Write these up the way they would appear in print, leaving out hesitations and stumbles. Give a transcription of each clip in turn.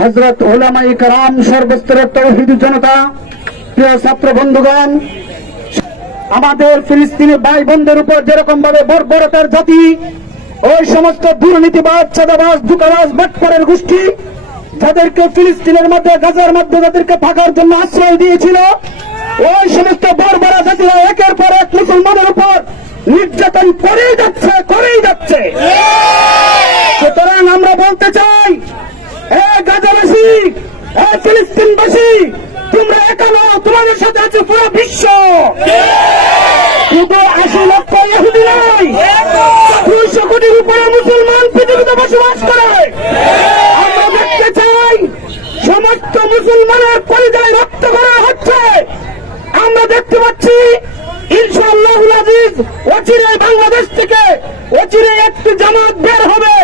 হযরত উলামায়ে কেরাম, সর্বস্তরের তাওহীদি জনতা, প্রিয় ছাত্র বন্ধুগণ, আমাদের ফিলিস্তিনি ভাই বোনদের উপর যেরকম ভাবে বর্বরতার জাতি, ওই সমস্ত দুর্নীতিবাদ, চাঁদাবাজ, ধোঁকাবাজ, বাটপারের গোষ্ঠী যাদেরকে ফিলিস্তিনের মধ্যে, গাজার মধ্যে যাদেরকে থাকার জন্য আশ্রয় দিয়েছিল, ওই সমস্ত বর্বরা জাতিরা একের পর এক মুসলমানের উপর নির্যাতন করেই যাচ্ছে। সুতরাং আমরা বলতে চাই, গাজাবাসী, ফিলিস্তিনবাসী, তোমরা একা নও, তোমাদের সাথে আছে পুরো বিশ্ব। শুধু 80 লক্ষ ইহুদি নয়, 200 কোটির উপরে মুসলমান পৃথিবীতে বসবাস করে। আমরা দেখতে চাই সমস্ত মুসলমানের পরিচয় রক্ত করা হচ্ছে। আমরা দেখতে পাচ্ছি ইনশাআল্লাহুল আজিজ অচিরে বাংলাদেশ থেকে অচিরে একটি জামাত বের হবে,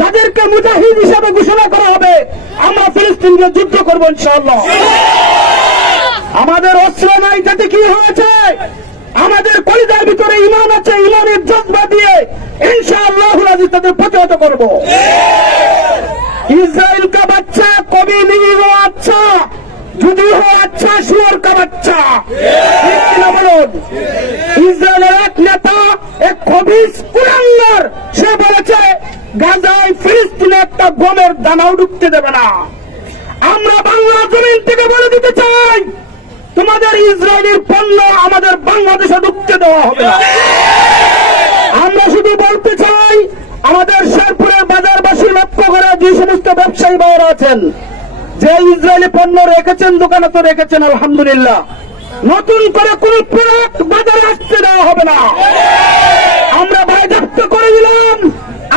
যাদেরকে মুজাহিদ হিসেবে ঘোষণা করা হবে। আমরা ফিলিস্তিনকে যুদ্ধ করবো ইনশাআল্লাহ। আমাদের অস্ত্র নাই, যাতে কি হয়েছে, আমাদের কলিজার ভিতরে ঈমান আছে, ঈমানের জজবা দিয়ে ইনশাআল্লাহুল আজিজ তাদের প্রতিহত করব। ইসরায়েল কা বাচ্চা কবি नहीं हो अच्छा, যদি হয় আচ্ছা শুয়োর কা বাচ্চা। বলুন, ইসরায়েলের এক নেতা, এক খবিস কুলাঙ্গার, সে বলেছে গাজায় ফিলিস্তিনে একটা বোমের দানাও ঢুকতে দেবে না। আমরা বাংলা জমিন থেকে বলে দিতে চাই, তোমাদের ইসরায়েলের পণ্য আমাদের বাংলাদেশে ঢুকতে দেওয়া হবে না। আমরা শুধু বলতে চাই, আমাদের শেরপুরের বাজারবাসী লক্ষ্য করে যে সমস্ত ব্যবসায়ী ভাইরা আছেন, যে ইসরায়েলি পণ্য রেখেছেন, দোকানে তো রেখেছেন, আলহামদুলিল্লাহ, নতুন করে কোন প্রোডাক্ট বাজারে আসতে দেওয়া হবে না। আমরা বাজেয়াপ্ত করে দিলাম,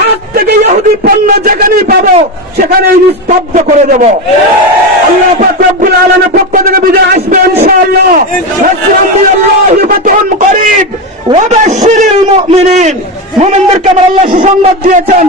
আজ থেকে ইহুদি পণ্য যেখানেই পাবো সেখানেই স্তব্ধ করে দেব। আল্লাহ পাক রব্বুল আলামিনের পক্ষ থেকে বিজয় আসবে ইনশাআল্লাহ। নাসরুল্লাহি ফাতহুন করিব ওয়া বাশশিরিল মুমিনিন। মুমিনদেরকে আল্লাহ সুসংবাদ দিয়েছেন।